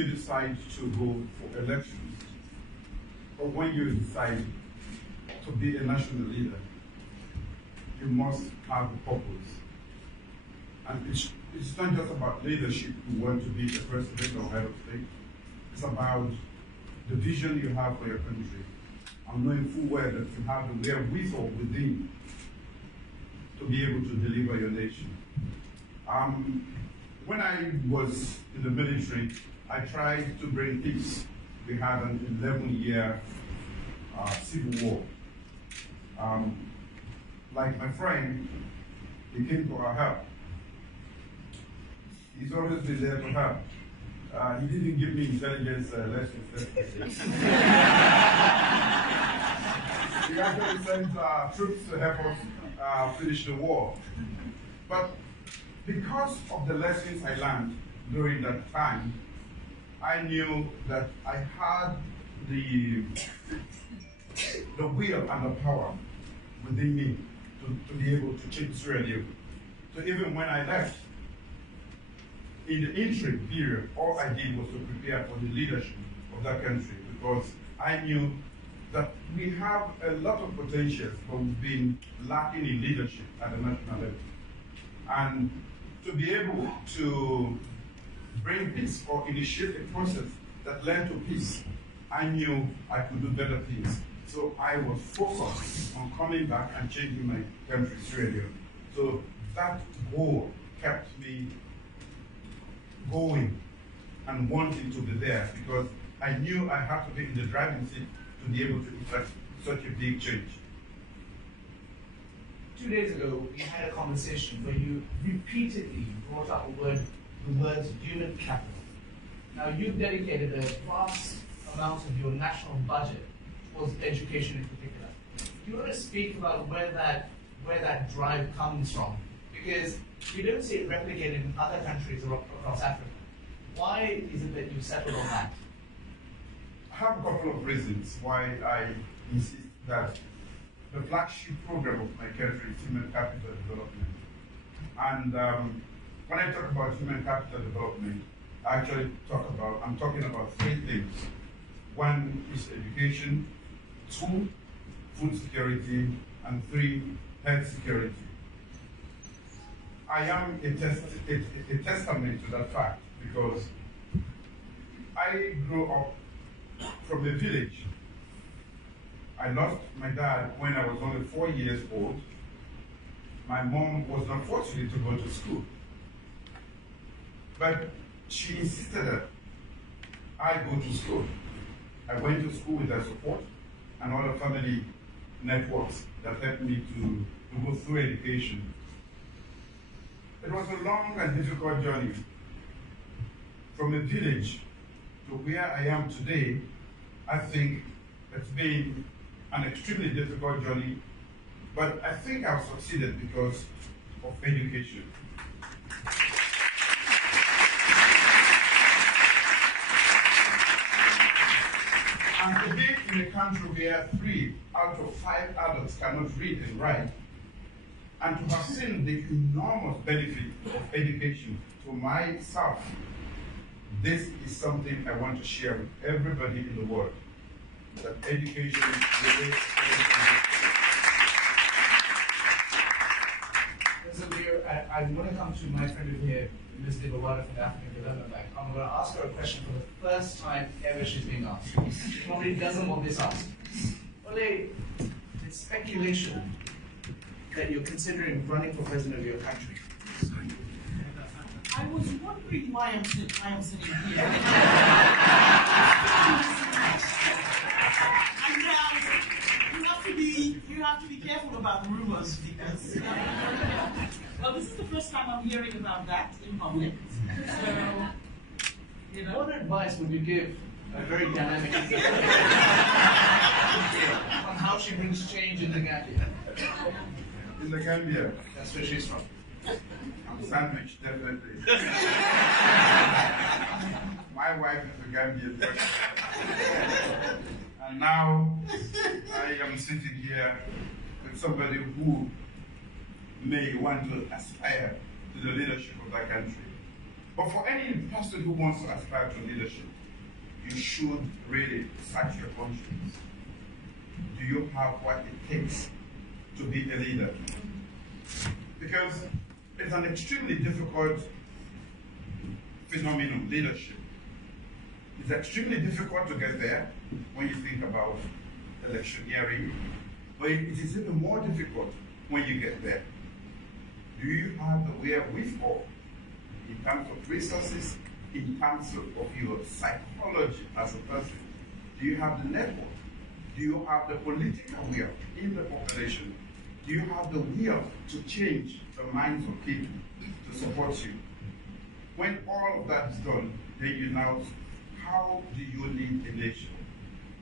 you decide to go for elections, or when you decide to be a national leader, you must have a purpose. And it's not just about leadership. You want to be a president or head of state. It's about the vision you have for your country, and knowing full well that you have the wherewithal within to be able to deliver your nation. When I was in the military, I tried to bring peace. We had an 11-year civil war. Like my friend, he came to our help. He's always been there to help. He didn't give me intelligence lessons. He actually sent troops to help us finish the war. But because of the lessons I learned during that time, I knew that I had the will and the power within me to be able to change Sierra Leone. So even when I left, in the interim period, all I did was to prepare for the leadership of that country, because I knew that we have a lot of potential, but we've been lacking in leadership at the national level. And to be able to bring peace or initiate a process that led to peace, I knew I could do better things. So I was focused on coming back and changing my country, Sierra Leone. So that goal kept me going and wanting to be there, because I knew I had to be in the driving seat to be able to effect such a big change. 2 days ago, we had a conversation where you repeatedly brought up the words human capital. Now, you've dedicated a vast amount of your national budget towards education in particular. Do you want to speak about where that drive comes from? Because we don't see it replicated in other countries across Africa. Why is it that you settled on that? I have a couple of reasons why I insist that the flagship program of my country is human capital development. And when I talk about human capital development, I'm talking about three things. One is education, two, food security, and three, health security. I am a testament to that fact, because I grew up from a village. I lost my dad when I was only 4 years old. My mom was not fortunate to go to school, but she insisted that I go to school. I went to school with her support and other family networks that helped me to go through education. It was a long and difficult journey from a village to where I am today. I think it's been an extremely difficult journey, but I think I've succeeded because of education. And to be in a country where 3 out of 5 adults cannot read and write, and to have seen the enormous benefit of education to myself, this is something I want to share with everybody in the world, that education really is So I want to come to my friend over here, Ms. Dibawada from the African Development Bank. I'm going to ask her a question for the first time ever she's being asked. She probably doesn't want this asked. Ole, it's speculation that you're considering running for president of your country. I was wondering why I'm sitting here. And you have to be careful about rumors, because well, this is the first time I'm hearing about that in public. So, What advice would you give a very dynamic on how she brings change in the Gambia? in the Gambia. That's where she's from. I'm sandwiched, definitely. My wife is a Gambian person. And now I am sitting here with somebody who may want to aspire to the leadership of that country. But for any person who wants to aspire to leadership, you should really search your conscience. Do you have what it takes to be a leader? Because it's an extremely difficult phenomenon, leadership. It's extremely difficult to get there when you think about electioneering, but it is even more difficult when you get there. Do you have the wherewithal in terms of resources, in terms of your psychology as a person? Do you have the network? Do you have the political will in the population? Do you have the will to change the minds of people to support you? When all of that is done, then you now, how do you lead a nation?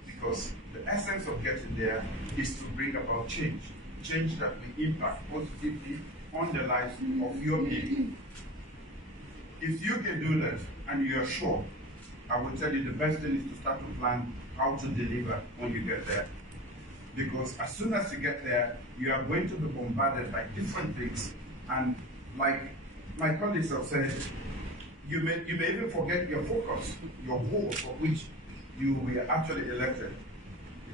Because the essence of getting there is to bring about change. Change that will impact positively on the lives of your people. If you can do that and you are sure, I will tell you the best thing is to start to plan how to deliver when you get there. Because as soon as you get there, you are going to be bombarded by different things. And like my colleagues have said, you may even forget your focus, your goal for which you were actually elected.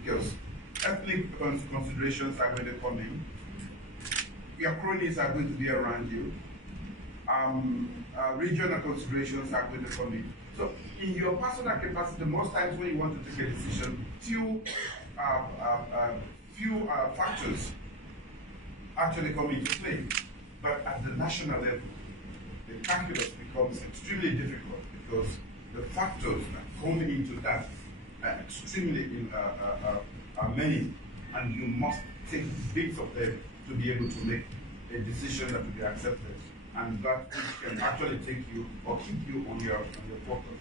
Because ethnic considerations are going to come in. Your cronies are going to be around you. Regional considerations are going to come in. So in your personal capacity, most times when you want to take a decision, few factors actually come into play. But at the national level, the calculus becomes extremely difficult because the factors that come into that are extremely many, and you must take bits of them to be able to make a decision that will be accepted, and that can actually take you or keep you on your focus.